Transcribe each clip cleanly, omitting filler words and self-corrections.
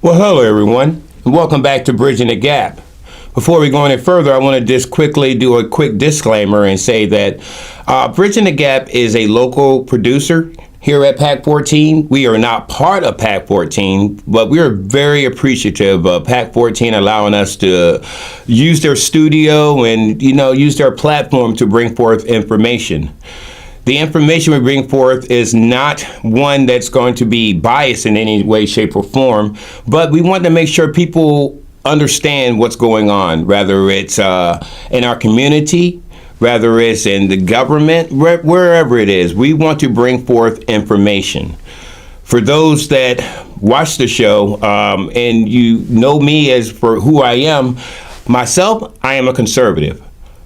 Well, hello everyone, and welcome back to Bridging the Gap. Before we go any further, I want to just quickly do a quick disclaimer and say that Bridging the Gap is a local producer here at PAC 14. We are not part of PAC 14, but we are very appreciative of PAC 14 allowing us to use their studio and, use their platform to bring forth information. The information we bring forth is not one that's going to be biased in any way, shape, or form, but we want to make sure people understand what's going on, whether it's in our community, whether it's in the government, wherever it is. We want to bring forth information. For those that watch the show and you know me as for who I am, myself, I am a conservative.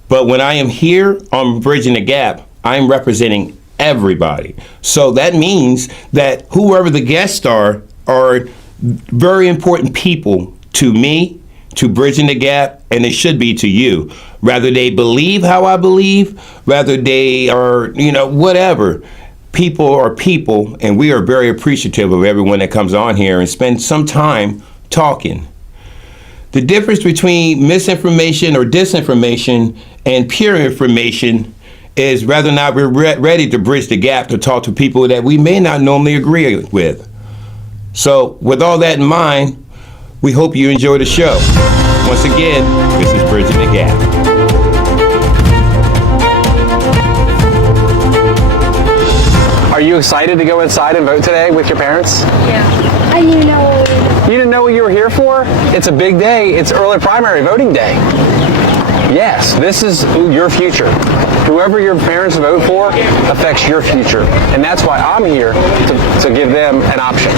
But when I am here on Bridging the Gap, I'm representing everybody. So that means that whoever the guests are very important people to me, to Bridging the Gap, and it should be to you. Whether they believe how I believe, whether they are, whatever. People are people, and we are very appreciative of everyone that comes on here and spends some time talking. The difference between misinformation or disinformation and pure information is whether or not we're ready to bridge the gap to talk to people that we may not normally agree with. So with all that in mind, we hope you enjoy the show. Once again, this is Bridging the Gap. Are you excited to go inside and vote today with your parents? Yeah. I didn't know. You didn't know what you were here for? It's a big day. It's early primary voting day. Yes, this is your future. Whoever your parents vote for affects your future. And that's why I'm here to give them an option.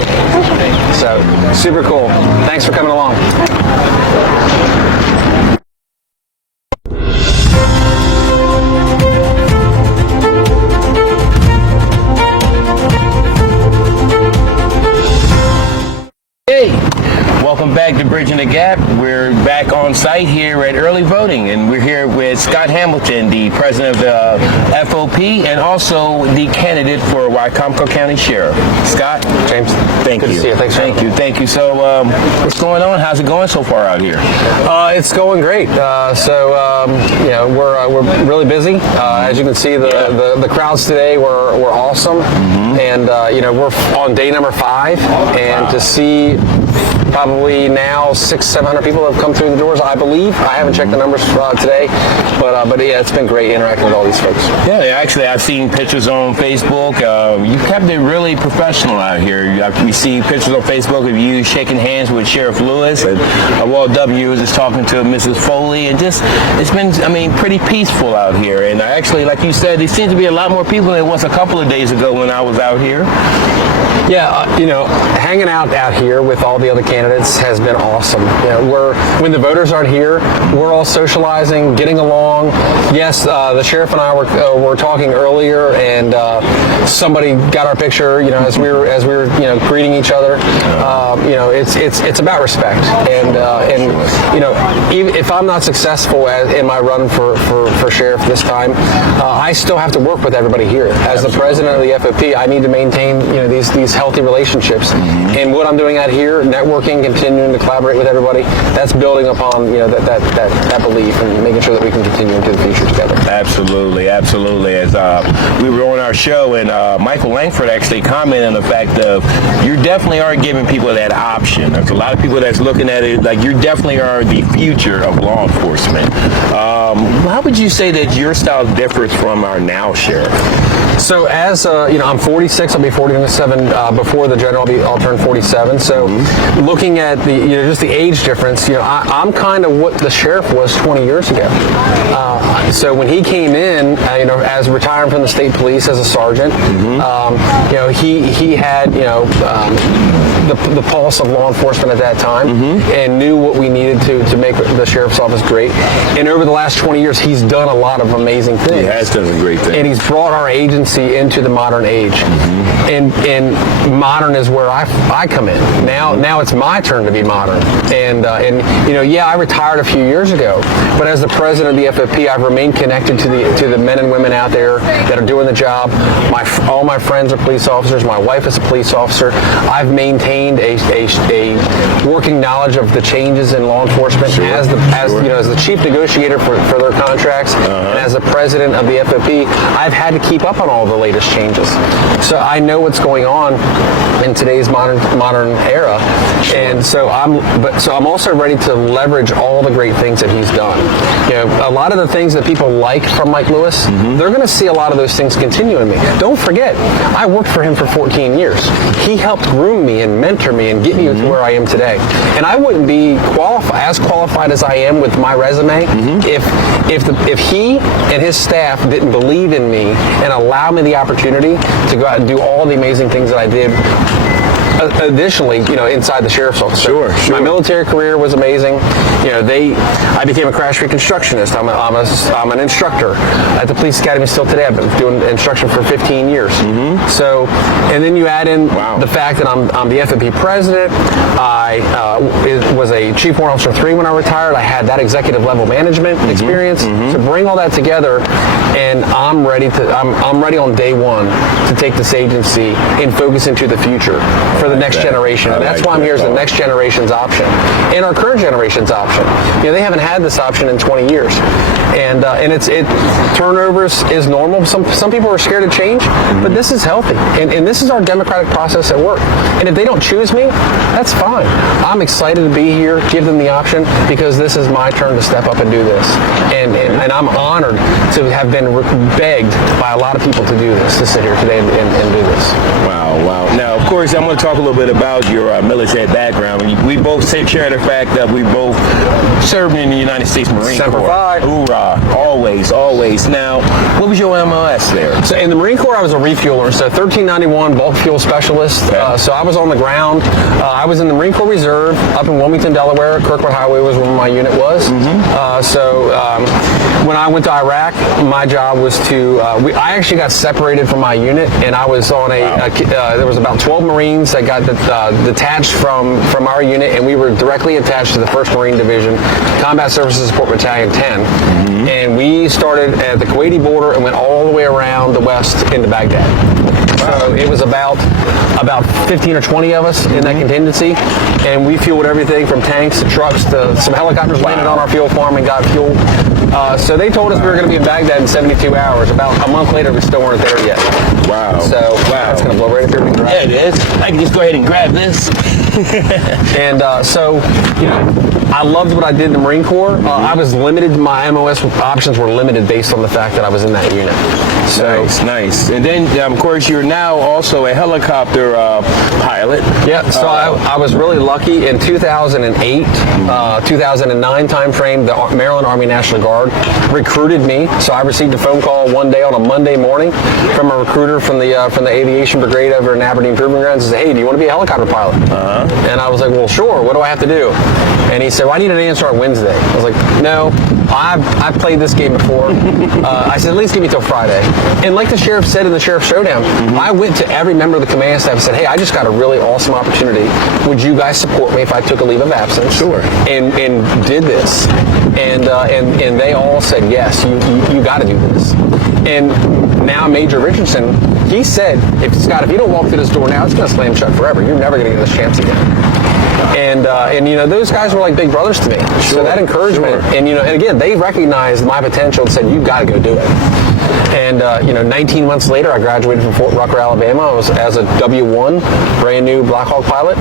So, super cool. Thanks for coming along. Welcome back to Bridging the Gap. We're back on site here at early voting, and we're here with Scott Hamilton, the president of the FOP, and also the candidate for Wycomico County Sheriff. Scott? James, thank you. Good to see you. Thanks. Thank you. So, what's going on? How's it going so far out here? It's going great. We're really busy. As you can see, the crowds today were awesome, and we're on day number 5, and to see probably now 600-700 people have come through the doors, I believe. I haven't checked the numbers today, but yeah, it's been great interacting with all these folks. Yeah, actually, I've seen pictures on Facebook. You kept it really professional out here. We see pictures on Facebook of you shaking hands with Sheriff Lewis, and Walt W. was just talking to Mrs. Foley, and just it's been, pretty peaceful out here. And actually, like you said, there seems to be a lot more people than it was a couple of days ago when I was out here. Yeah, hanging out here with all the other candidates has been awesome. When the voters aren't here, we're all socializing, getting along. Yes, the sheriff and I were talking earlier, and somebody got our picture. As we were greeting each other. It's about respect, and even if I'm not successful in my run for sheriff this time, I still have to work with everybody here. As the president of the FOP, I need to maintain these healthy relationships, and what I'm doing out here, networking, continuing to collaborate with everybody, that's building upon that belief and making sure that we can continue into the future together. Absolutely. As we were on our show, and Michael Langford actually commented on the fact of you definitely are giving people that option. There's a lot of people that's looking at it like you definitely are the future of law enforcement. How would you say that your style differs from our now sheriff? So as I'm 46, I'll be 47 before the general. I'll turn 47. So looking at the just the age difference, I'm kind of what the sheriff was 20 years ago. So when he came in, as retiring from the state police as a sergeant, he had the pulse of law enforcement at that time, and knew what we needed to make the sheriff's office great. And over the last 20 years, he's done a lot of amazing things. He has done some great things. And he's brought our agency into the modern age. And modern is where I come in. Now it's my turn to be modern. And I retired a few years ago, but as the president of the FOP, I've remained connected to the men and women out there that are doing the job. All my friends are police officers. My wife is a police officer. I've maintained a working knowledge of the changes in law enforcement as the chief negotiator for their contracts and as the president of the FOP, I've had to keep up on all the latest changes. So I know what's going on in today's modern era, and so I'm also ready to leverage all the great things that he's done. A lot of the things that people like from Mike Lewis, they're going to see a lot of those things continue in me. Don't forget, I worked for him for 14 years. He helped groom me and mentor me and get me to where I am today. And I wouldn't be as qualified as I am with my resume if he and his staff didn't believe in me and allow me the opportunity to go out and do all the amazing things that I did. Additionally, inside the sheriff's office. Sure. My military career was amazing. I became a crash reconstructionist. I'm an instructor at the police academy still today. I've been doing instruction for 15 years. So, and then you add in the fact that I'm the FOP president. I was a chief warrant officer 3 when I retired. I had that executive level management experience. So bring all that together, and I'm ready on day one to take this agency and focus into the future for the next generation. And that's why I'm here as the next generation's option and our current generation's option. They haven't had this option in 20 years. And turnovers is normal. Some people are scared of change, but this is healthy. And this is our democratic process at work. And if they don't choose me, that's fine. I'm excited to be here, give them the option, because this is my turn to step up and do this. And I'm honored to have been begged by a lot of people to do this, to sit here today and do this. Wow. Now, of course, I'm going to talk a little bit about your military background. We both share the fact that we both served in the United States Marine Semper Corps. Fi. Hoorah. Always. Now, what was your MOS there? So in the Marine Corps, I was a refueler, so 1391 bulk fuel specialist. Okay. So I was on the ground. I was in the Marine Corps Reserve up in Wilmington, Delaware. Kirkwood Highway was where my unit was. When I went to Iraq, my job was to, I actually got separated from my unit, and I was on there was about 12 Marines that got detached from our unit, and we were directly attached to the 1st Marine Division, Combat Services Support Battalion 10. And we started at the Kuwaiti border and went all the way around the west into Baghdad. So it was about 15 or 20 of us in that contingency, and we fueled everything from tanks to trucks to some helicopters landed on our fuel farm and got fuel. So they told us we were going to be in Baghdad in 72 hours. About a month later, we still weren't there yet. Wow. So that's going to blow right up here. Yeah, it is. I can just go ahead and grab this. And I loved what I did in the Marine Corps. I was limited. My MOS options were limited based on the fact that I was in that unit. So Nice. And then, of course, you're now also a helicopter pilot. Yeah, so I was really lucky. In 2008, 2009 timeframe, the Maryland Army National Guard recruited me. So I received a phone call one day on a Monday morning from a recruiter from the Aviation Brigade over in Aberdeen Proving Grounds and said, "Hey, do you want to be a helicopter pilot?" And I was like, "Well, sure. What do I have to do?" And he said, "Well, I need an answer on Wednesday." I was like, "No, I've played this game before." I said, "At least give me till Friday." And like the sheriff said in the Sheriff Showdown, I went to every member of the command staff and said, "Hey, I just got a really awesome opportunity. Would you guys support me if I took a leave of absence?" Sure. And did this. And they all said, "Yes, you got to do this." And now Major Richardson, he said, Scott, if you don't walk through this door now, it's going to slam shut forever. You're never going to get this chance again. And those guys were like big brothers to me. Sure. So that encouragement, and again, they recognized my potential and said, "You've got to go do it." And 19 months later, I graduated from Fort Rucker, Alabama. I was as a W1, brand new Black Hawk pilot.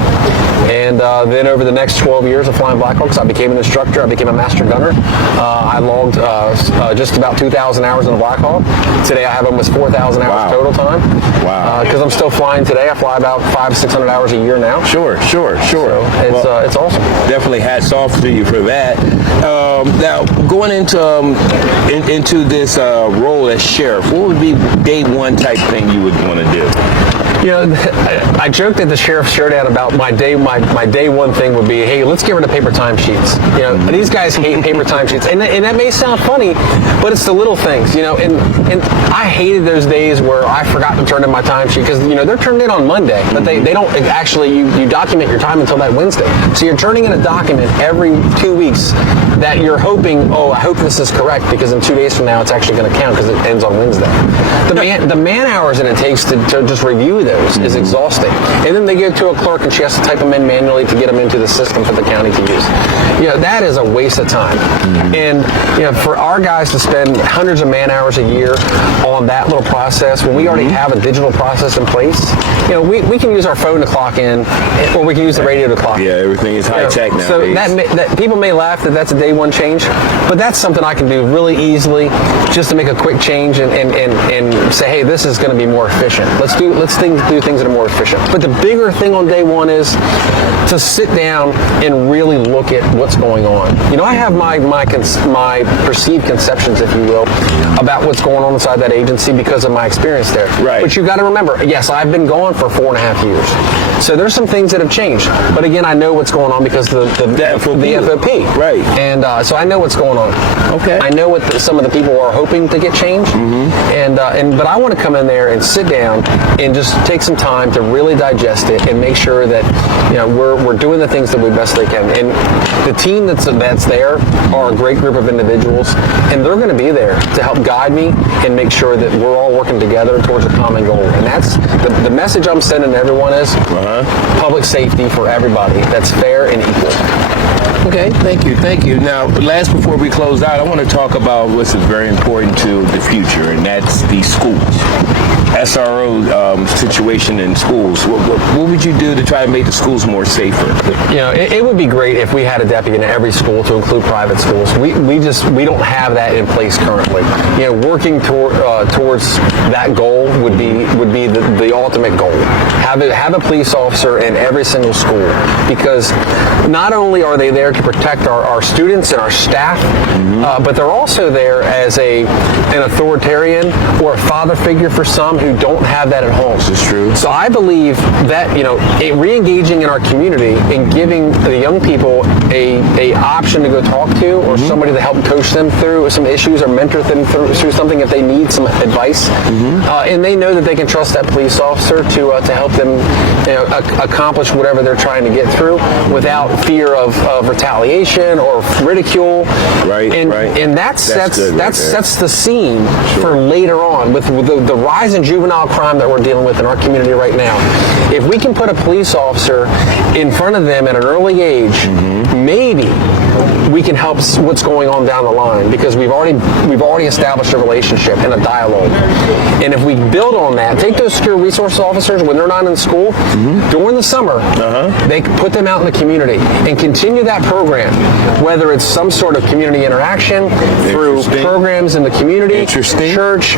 And then over the next 12 years of flying Black Hawks, I became an instructor. I became a master gunner. I logged just about 2,000 hours in a Black Hawk. Today I have almost 4,000 hours total time. Wow. Because I'm still flying today. I fly about 500-600 hours a year now. Sure. So it's awesome. Definitely hats off to you for that. Now, going into this role as sheriff, what would be day one type thing you would want to do? I joked at the Sheriff's Showdown about my day one thing would be, hey, let's get rid of paper timesheets. These guys hate paper timesheets, and that may sound funny, but it's the little things. And I hated those days where I forgot to turn in my timesheet because they're turned in on Monday, but they don't actually. You document your time until that Wednesday, so you're turning in a document every 2 weeks that you're hoping. Oh, I hope this is correct because in 2 days from now it's actually going to count because it ends on Wednesday. The man hours that it takes to just review this. those is exhausting. And then they go to a clerk and she has to type them in manually to get them into the system for the county to use. That is a waste of time. And for our guys to spend hundreds of man hours a year on that little process when we already have a digital process in place, we can use our phone to clock in, or we can use the radio to clock in. Yeah, everything is high tech now. So that people may laugh that that's a day one change, but that's something I can do really easily just to make a quick change and say, hey, this is going to be more efficient. Let's do things that are more efficient. But the bigger thing on day one is to sit down and really look at what's going on. I have my perceived conceptions, if you will, about what's going on inside that agency because of my experience there. Right. But you've got to remember, yes, I've been gone for 4.5 years. So there's some things that have changed. But again, I know what's going on because the FOP. Right. And so I know what's going on. Okay. I know what some of the people are hoping to get changed. But I want to come in there and sit down and just take some time to really digest it and make sure that we're doing the things that we best they can. And the team that's there are a great group of individuals, and they're going to be there to help guide me and make sure that we're all working together towards a common goal. And that's the message I'm sending to everyone is public safety for everybody. That's fair and equal. Okay, thank you. Now, last before we close out, I want to talk about what's very important to the future, and that's the schools. SRO situation in schools. What would you do to try to make the schools more safer? It would be great if we had a deputy in every school to include private schools. We don't have that in place currently. Working towards that goal would be the ultimate goal. Have a police officer in every single school, because not only are they there to protect our students and our staff, but they're also there as an authoritarian or a father figure for some who don't have that at home. This is true. So I believe that re-engaging in our community and giving the young people a option to go talk to, or somebody to help coach them through some issues or mentor them through something if they need some advice, and they know that they can trust that police officer to help them accomplish whatever they're trying to get through without fear of retaliation or ridicule. Right. And that sets the scene for later on with the rise in juvenile crime that we're dealing with in our community right now. If we can put a police officer in front of them at an early age, maybe we can help what's going on down the line, because we've already established a relationship and a dialogue. And if we build on that, take those secure resource officers when they're not in school, during the summer, they can put them out in the community and continue that program, whether it's some sort of community interaction through programs in the community, church,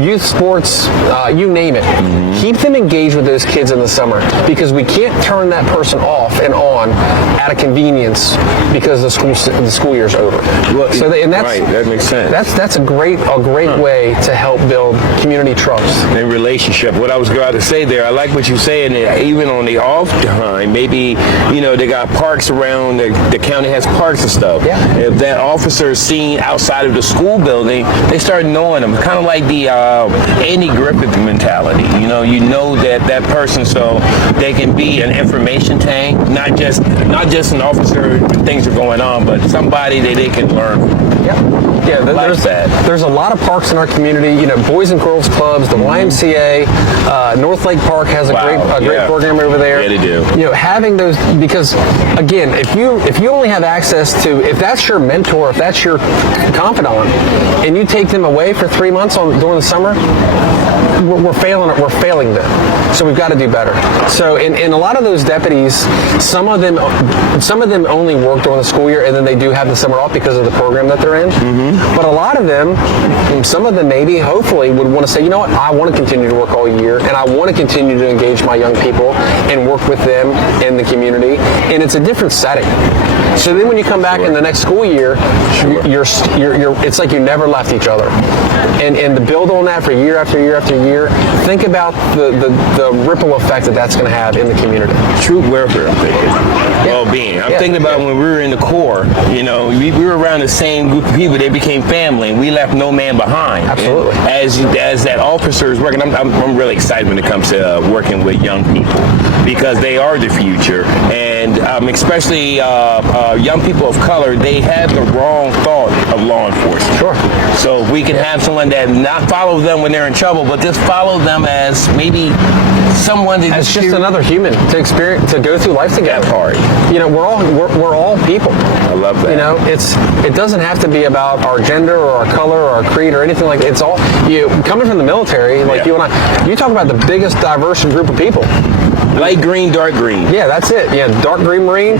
youth sports, you name it. Keep them engaged with those kids in the summer, because we can't turn that person off and on at a convenience because the school year's over. Well, that makes sense. That's a great way to help build community trust and relationship. What I was going to say there, I like what you're saying. Even on the off time, maybe they got parks around. The county has parks and stuff. Yeah. If that officer is seen outside of the school building, they start knowing them. Kind of like the Andy Griffith mentality. You know that person, so they can be an information tank, not just an officer when things are going on, but somebody that they can learn from. Yeah, there's a lot of parks in our community. Boys and Girls Clubs, the YMCA, North Lake Park has a great program over there. Yeah, they do. Having those, because again, if you only have access to, if that's your mentor, if that's your confidant, and you take them away for 3 months during the summer, we're failing them. So we've got to do better. So in a lot of those deputies, some of them only work during the school year, and then they do have the summer off because of the program that they're in. But a lot of them, some of them maybe, hopefully, would want to say, I want to continue to work all year, and I want to continue to engage my young people and work with them in the community. And it's a different setting. So then when you come back in the next school year, you're it's like you never left each other. And to build on that for year after year after year, think about the ripple effect that's going to have in the community. True welfare, I'm thinking. Well-being. I'm thinking about when we were in the Corps, we were around the same group of people. They became family, and we left no man behind. Absolutely. And as that officer is working, I'm really excited when it comes to working with young people, because they are the future. And especially young people of color, they have the wrong thought of law enforcement. Sure. So if we can have someone that not follow them when they're in trouble, but just follow them as maybe someone that It's just another human to experience, to go through life together. Hard. You know, we're all people. I love that. You know, it doesn't have to be about our gender or our color or our creed or anything like that. It's all coming from the military, like you and I. You talk about the biggest diverse group of people. Light green, dark green. Yeah, that's it. Yeah, dark green Marine.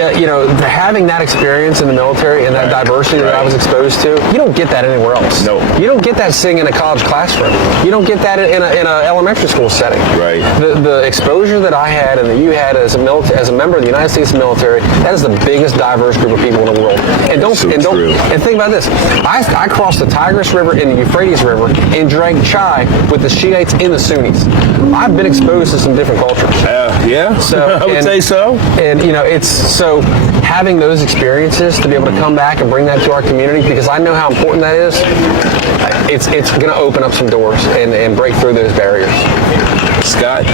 You know, having that experience in the military and that diversity that I was exposed to, you don't get that anywhere else. No. You don't get that sitting in a college classroom. You don't get that in an elementary school setting. Right. The exposure that I had and that you had as a member of the United States military, that is the biggest diverse group of people in the world. And think about this. I crossed the Tigris River and the Euphrates River and drank chai with the Shiites and the Sunnis. I've been exposed to some different cultures. Yeah, so I would say so. And you know, it's so having those experiences to be able to come back and bring that to our community, because I know how important that is. It's going to open up some doors and break through those barriers. Scott,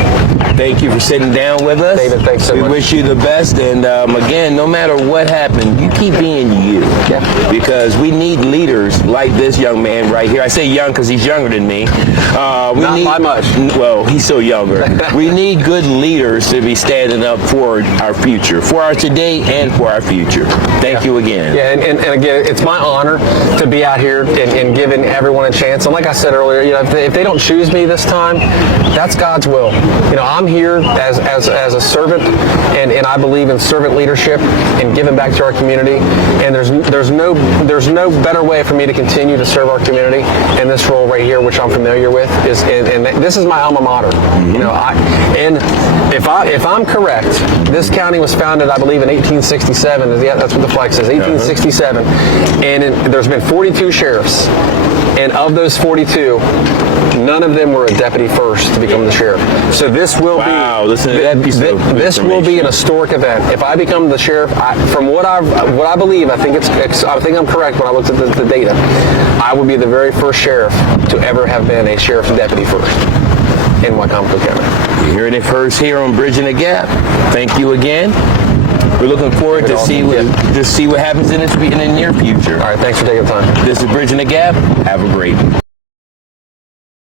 thank you for sitting down with us. David, thanks so much. We wish you the best, and again, no matter what happens, you keep being you. Yeah. Because we need leaders like this young man right here. I say young because he's younger than me. Not by much. Well, he's still younger. We need good leaders to be standing up for our future, for our today and for our future. Thank you again. Yeah, and again, it's my honor to be out here and giving everyone a chance. And like I said earlier, you know, if they don't choose me this time, that's God's will. You know, I'm here as a servant, and I believe in servant leadership and giving back to our community. And there's no better way for me to continue to serve our community in this role right here, which I'm familiar with. And this is my alma mater. Mm-hmm. You know, if I'm correct, this county was founded, I believe, in 1867. Yeah, that's what the flag says, 1867. And there's been 42 sheriffs, and of those 42, none of them were a deputy first to become the sheriff. So this will be an historic event. If I become the sheriff, from what I believe, I think I'm correct when I looked at the data. I will be the very first sheriff to ever have been a sheriff's deputy first in Wycomico County. You're hearing it first here on Bridging the Gap. Thank you again. We're looking forward to see what happens in the near future. All right, thanks for taking the time. This is Bridging the Gap. Have a great one.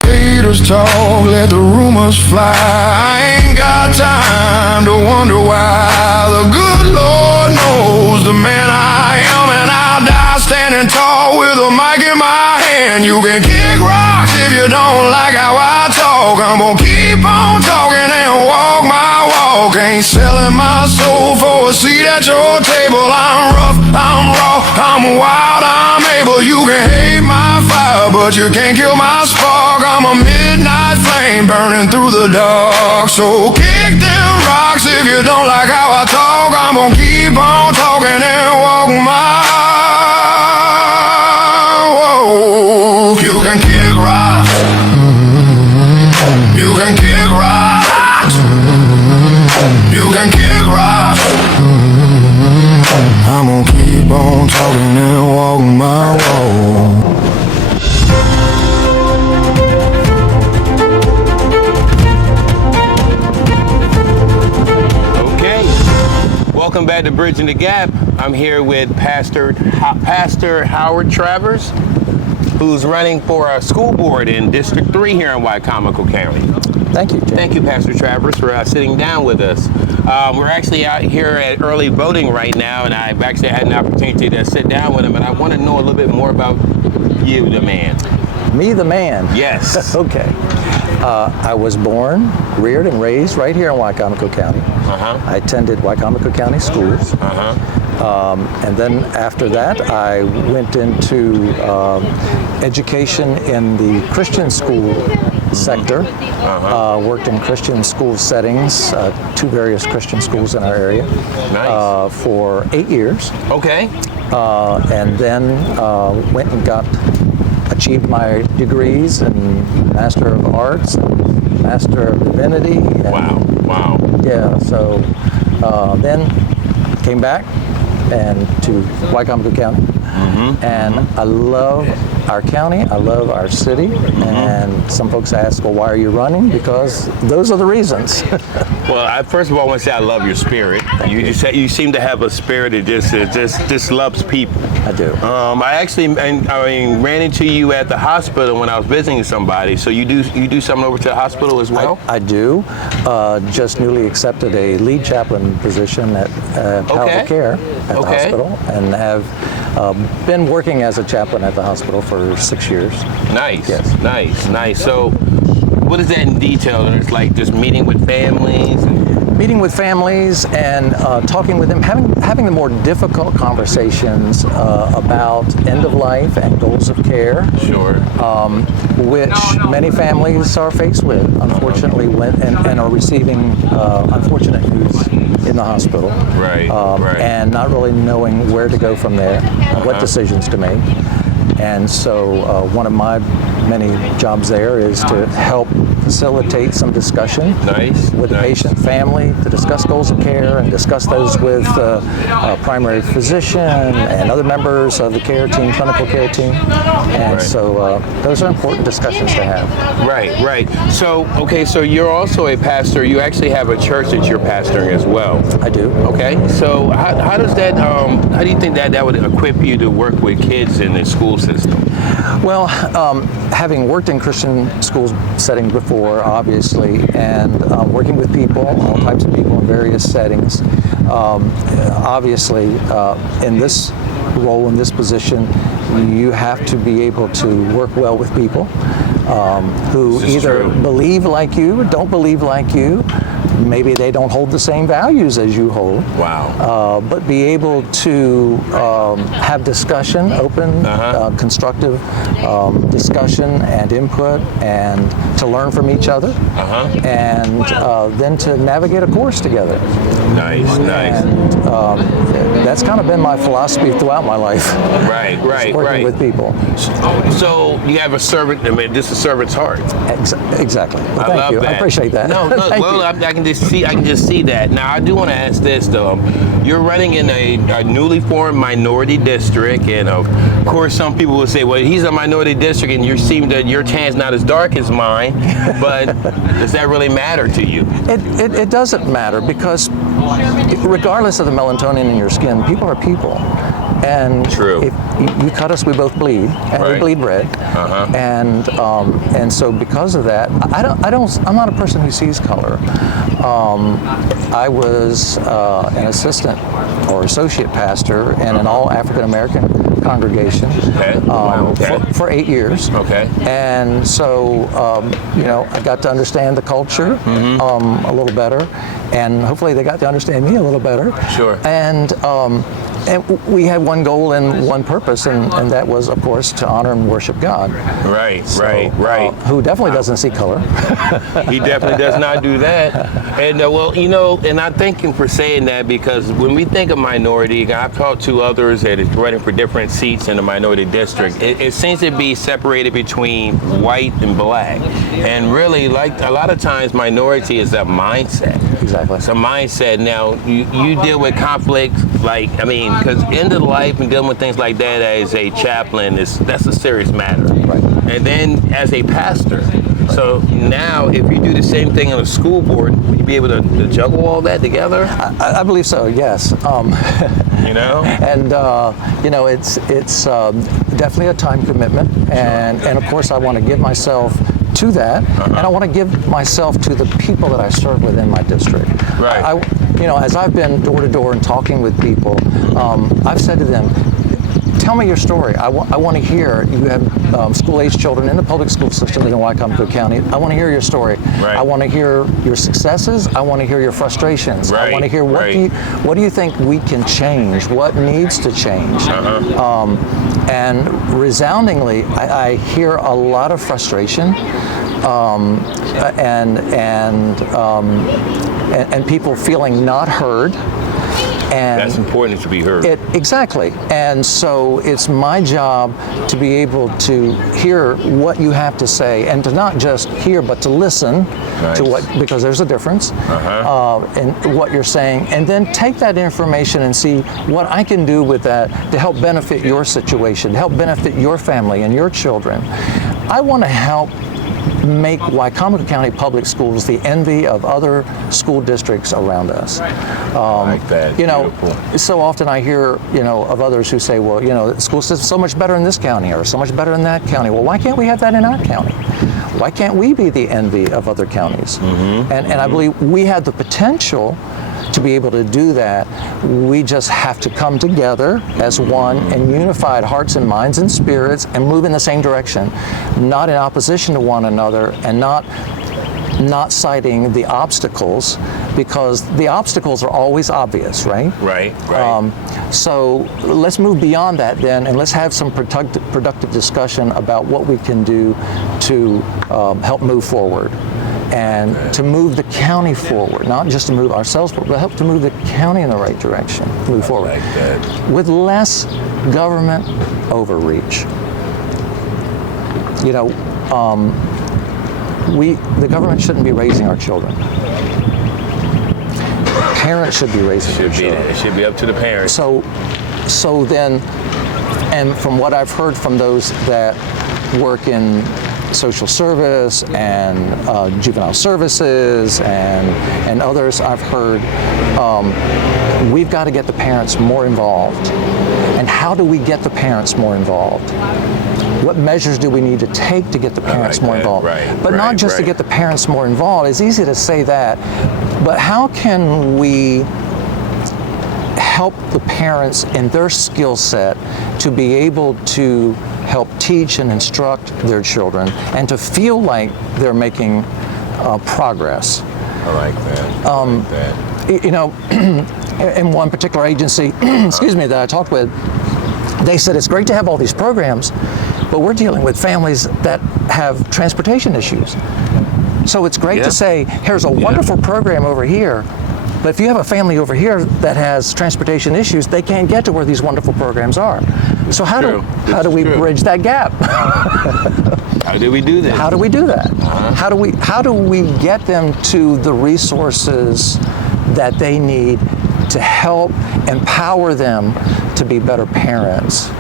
Haters talk, let the rumors fly. I ain't got time to wonder why. The good Lord knows the man I am, and I'll die standing tall with a mic in my hand. You can kick rocks if you don't like how I talk. I'm gonna keep on talking and walk my walk. Ain't selling my soul for a seat at your table. I'm rough, I'm raw, I'm wild, I'm able. You can hate my fire, but you can't kill my spark. I'm a midnight flame burning through the dark. So kick them rocks if you don't like how I talk. I'm gonna keep on talking and walk my walk. You can kick rocks. You can kick rocks. You can kick rocks. I'm gonna keep on talking and walk my walk. Welcome back to Bridging the Gap. I'm here with Pastor Howard Travers, who's running for a school board in District 3 here in Wycomico County. Thank you, Jim. Thank you, Pastor Travers, for sitting down with us. We're actually out here at early voting right now, and I've actually had an opportunity to sit down with him, and I want to know a little bit more about you, the man. Me, the man? Yes. Okay. I was born, reared, and raised right here in Wycomico County. I attended Wycomico County schools. And then after that, I went into education in the Christian school sector. Worked in Christian school settings, two various Christian schools in our area. Nice. For 8 years. Okay. And then went and achieved my degrees in Master of Arts, and Master of Divinity. And Wow. Yeah, so then came back and to Wycomico County. And I love our county, I love our city, and some folks ask, well, why are you running? Because those are the reasons. First of all, I want to say I love your spirit. You seem to have a spirit that just loves people. I do. I ran into you at the hospital when I was visiting somebody. So you do something over to the hospital as well? I do. Just newly accepted a lead chaplain position at Palliative Care at the hospital, and have been working as a chaplain at the hospital for 6 years. Nice. Yes. Nice. So what is that in detail? It's like just meeting with families? Meeting with families and talking with them, having the more difficult conversations about end of life and goals of care. Sure. Which many families are faced with, unfortunately, and are receiving unfortunate news in the hospital. Right. And not really knowing where to go from there, what decisions to make. And so one of my many jobs there is to help facilitate some discussion with the patient family, to discuss goals of care and discuss those with primary physician and other members of the care team, clinical care team. And so those are important discussions to have. Right. So you're also a pastor. You actually have a church that you're pastoring as well. I do. Okay. So how does that, how do you think that would equip you to work with kids in the school system? Well, having worked in Christian school settings before, obviously, and working with people, all types of people in various settings, obviously, in this role, in this position, you have to be able to work well with people who either believe like you or don't believe like you. Maybe they don't hold the same values as you hold. Wow. But be able to have discussion, open, constructive discussion and input, and to learn from each other, and then to navigate a course together. Nice. And that's kind of been my philosophy throughout my life. Right. Working with people. So you have a servant. I mean, this is a servant's heart. Exactly. Well, I thank love you. that. I appreciate that. No, I can just see that. Now I do want to ask this though. You're running in a newly formed minority district, and of course some people will say, well, he's a minority district and you seem that your tan's not as dark as mine, but does that really matter to you? It doesn't matter, because regardless of the melatonin in your skin, people are people. And True. If you cut us, we both bleed, and we bleed red. And so because of that, I'm not a person who sees color. I was an assistant or associate pastor in an all African American congregation for 8 years. Okay. And so I got to understand the culture a little better, and hopefully they got to understand me a little better. Sure. And we had one goal and one purpose, and that was, of course, to honor and worship God. Right. Who definitely doesn't see color. He definitely does not do that. And and I thank him for saying that, because when we think of minority, I've talked to others that is running for different seats in the minority district. It seems to be separated between white and black. And really, like a lot of times, minority is a mindset. Exactly. It's a mindset. Now, you deal with conflict, because end of life and dealing with things like that as a chaplain, that's a serious matter. Right. And then as a pastor, so now if you do the same thing on a school board, will you be able to juggle all that together? I believe so, yes. And it's definitely a time commitment, and of course I want to give myself to that, and I want to give myself to the people that I serve within my district. Right. As I've been door to door and talking with people, I've said to them, tell me your story. I want to hear. You have school-age children in the public school system in Wycomico County. I want to hear your story. Right. I want to hear your successes. I want to hear your frustrations. Right. I want to hear what do you think we can change? What needs to change? And resoundingly, I hear a lot of frustration, and people feeling not heard. And that's important to be heard. Exactly. And so it's my job to be able to hear what you have to say, and to not just hear, but to listen to because there's a difference in what you're saying, and then take that information and see what I can do with that to help benefit your situation, to help benefit your family and your children. I want to help make Wycomico County Public Schools the envy of other school districts around us. Like that. You know, Beautiful. so often I hear, of others who say, well, the school system's so much better in this county or so much better in that county. Well, why can't we have that in our county? Why can't we be the envy of other counties? And I believe we have the potential to be able to do that. We just have to come together as one in unified hearts and minds and spirits and move in the same direction, not in opposition to one another, and not citing the obstacles, because the obstacles are always obvious, right? Right. So let's move beyond that then, and let's have some productive discussion about what we can do to help move forward. And to move the county forward, not just to move ourselves forward, but help to move the county in the right direction, move forward. Like that. With less government overreach. The government shouldn't be raising our children. Parents should be raising their children. It should be up to the parents. So then, and from what I've heard from those that work in social service and juvenile services and others I've heard, we've got to get the parents more involved. And how do we get the parents more involved? What measures do we need to take to get the parents more involved? But not just to get the parents more involved. It's easy to say that, but how can we help the parents in their skill set to be able to help teach and instruct their children and to feel like they're making progress? I like that. In one particular agency, excuse me, that I talked with, they said it's great to have all these programs, but we're dealing with families that have transportation issues. So it's great to say, here's a wonderful program over here, but if you have a family over here that has transportation issues, they can't get to where these wonderful programs are. So how do we bridge that gap? How do we do that? How do we do that? How do we get them to the resources that they need to help empower them to be better parents?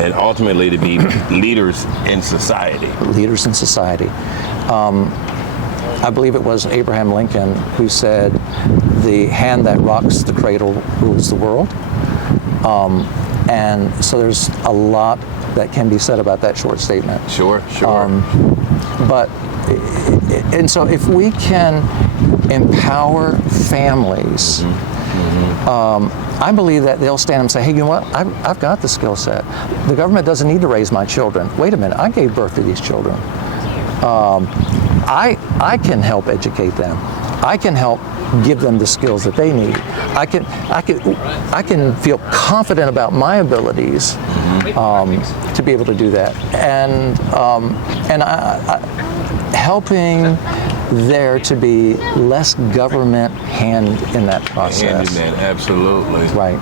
And ultimately to be leaders in society. Leaders in society. I believe it was Abraham Lincoln who said, the hand that rocks the cradle rules the world. And so there's a lot that can be said about that short statement. Sure. And so if we can empower families, I believe that they'll stand and say, hey, you know what, I've got the skill set. The government doesn't need to raise my children. Wait a minute, I gave birth to these children. I can help educate them. I can help give them the skills that they need. I can feel confident about my abilities to be able to do that. And helping there to be less government hand in that process. Hand in that, absolutely. Right.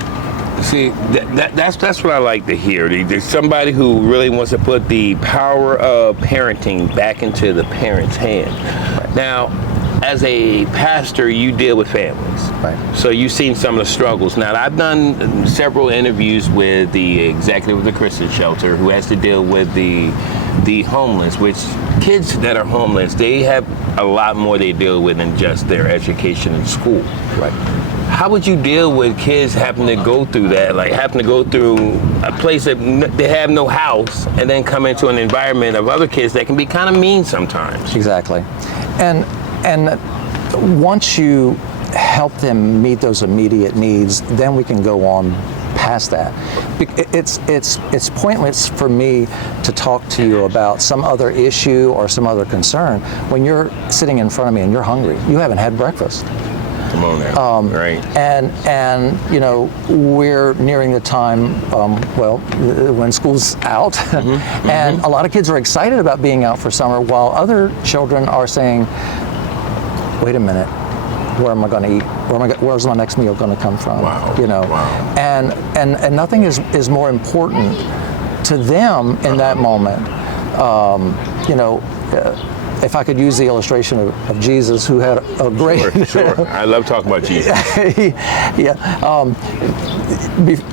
See, that's what I like to hear. There's somebody who really wants to put the power of parenting back into the parent's hand. Right. Now, as a pastor, you deal with families. Right. So you've seen some of the struggles. Now, I've done several interviews with the executive of the Christian shelter who has to deal with the homeless, which kids that are homeless, they have a lot more they deal with than just their education in school. Right. How would you deal with kids having to go through that, like having to go through a place that they have no house and then come into an environment of other kids that can be kind of mean sometimes? Exactly. And once you help them meet those immediate needs, then we can go on past that. It's pointless for me to talk to you about some other issue or some other concern when you're sitting in front of me and you're hungry. You haven't had breakfast. Come on now. Right. And we're nearing the time, when school's out, and a lot of kids are excited about being out for summer, while other children are saying, wait a minute, where am I going to eat? Where's my next meal going to come from? Wow. Wow. And nothing is more important to them in that moment. if I could use the illustration of Jesus, who had a great... Sure. I love talking about Jesus.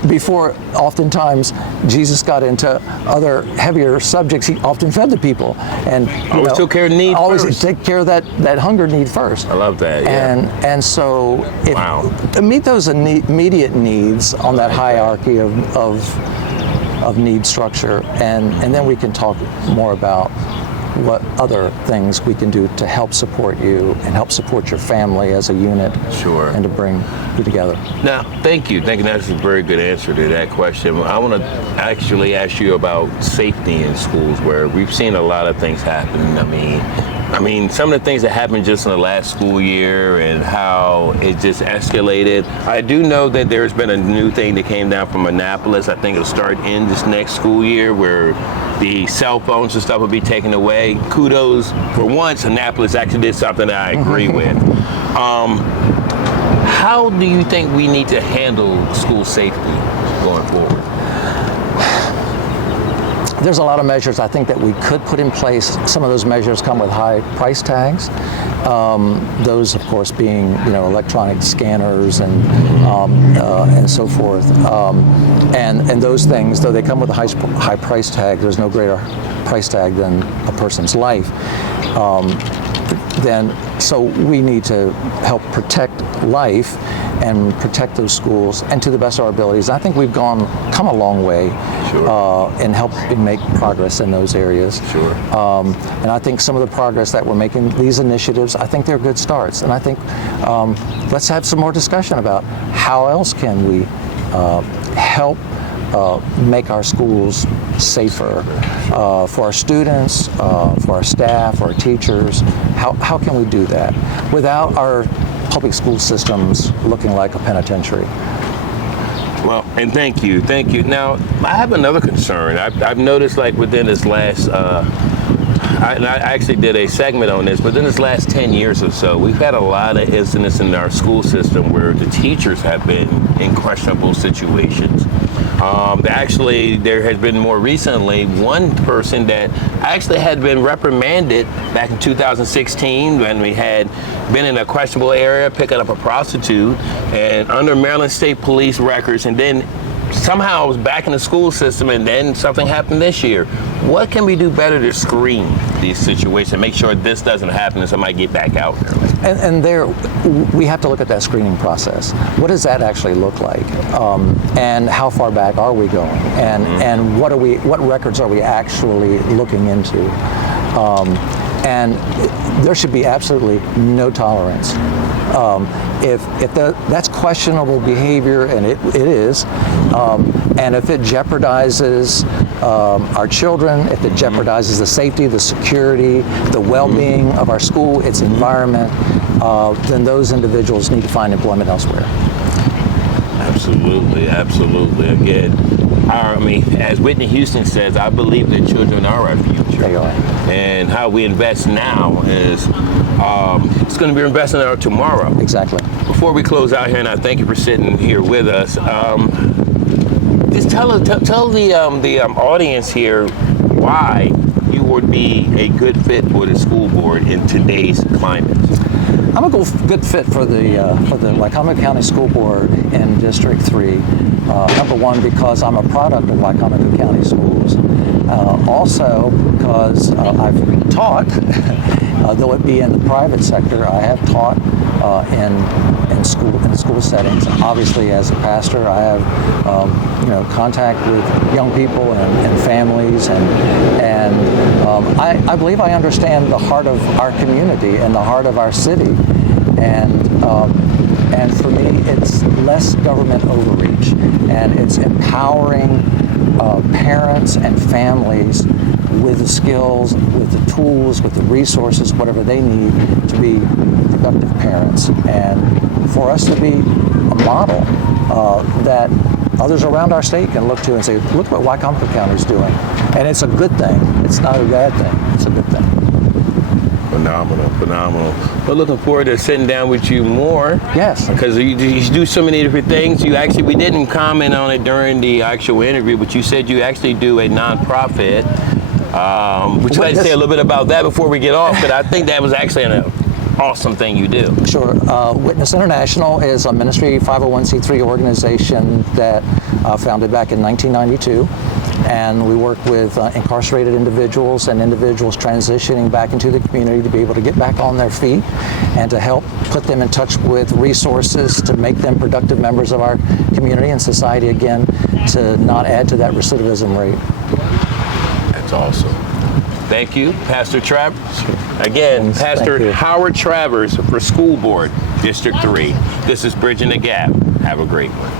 Before, oftentimes, Jesus got into other heavier subjects, he often fed the people. And always took care of need always first. take care of that hunger need first. I love that, yeah. And so, Wow. to meet those immediate needs on that hierarchy of need structure, and then we can talk more about what other things we can do to help support you and help support your family as a unit. Sure. And to bring you together. Now, thank you. That's a very good answer to that question. I want to actually ask you about safety in schools, where we've seen a lot of things happen. I mean, some of the things that happened just in the last school year and how it just escalated. I do know that there's been a new thing that came down from Annapolis. I think it'll start in this next school year, where the cell phones and stuff will be taken away. Kudos. For once, Annapolis actually did something that I agree with. How do you think we need to handle school safety going forward? There's a lot of measures I think that we could put in place. Some of those measures come with high price tags. Those, of course, being electronic scanners and so forth. And those things, though they come with a high price tag, there's no greater price tag than a person's life. So we need to help protect life and protect those schools, and to the best of our abilities. I think we've come a long way. Sure. And helping make progress in those areas. Sure. And I think some of the progress that we're making, these initiatives, I think they're good starts. And I think let's have some more discussion about how else can we help make our schools safer for our students, for our staff, for our teachers. How can we do that without our public school systems looking like a penitentiary? Well, and thank you. Now, I have another concern. I've noticed, like, within this last, I actually did a segment on this, but within this last 10 years or so, we've had a lot of incidents in our school system where the teachers have been in questionable situations. Actually, there has been more recently one person that actually had been reprimanded back in 2016 when we had been in a questionable area picking up a prostitute, and under Maryland State Police records, and then somehow was back in the school system, and then something happened this year. What can we do better to screen these situations, make sure this doesn't happen and somebody get back out there? And there, we have to look at that screening process. What does that actually look like? And how far back are we going? And what records are we actually looking into? And there should be absolutely no tolerance. If that's questionable behavior, and it is, and if it jeopardizes our children, if it jeopardizes the safety, the security, the well-being of our school, its environment, then those individuals need to find employment elsewhere. Absolutely. Again, as Whitney Houston says, I believe that children are our future. They are. And how we invest now is it's going to be investing in our tomorrow. Exactly. Before we close out here, and I thank you for sitting here with us, just tell the audience here why you would be a good fit for the school board in today's climate. I'm a good fit for the Wycomico County School Board in District 3. Number one, because I'm a product of Wycomico County Schools. Also, because I've taught, though it be in the private sector, I have taught in school settings. Obviously, as a pastor, I have contact with young people and families, and I believe I understand the heart of our community and the heart of our city, and for me, it's less government overreach, and it's empowering parents and families with the skills, with the tools, with the resources, whatever they need to be productive parents, and for us to be a model that others around our state can look to and say, look what Wycomico County is doing. And it's a good thing. It's not a bad thing. It's a good thing. Phenomenal. We're looking forward to sitting down with you more. Yes. Because you do so many different things. We didn't comment on it during the actual interview, but you said you actually do a nonprofit Would you like to say a little bit about that before we get off? But I think that was actually an awesome thing you do. Sure. Witness International is a ministry 501c3 organization that founded back in 1992. And we work with incarcerated individuals and individuals transitioning back into the community to be able to get back on their feet and to help put them in touch with resources to make them productive members of our community and society again, to not add to that recidivism rate. That's awesome. Thank you, Pastor Travers. Again, Pastor Howard Travers for School Board, District 3. This is Bridging the Gap. Have a great one.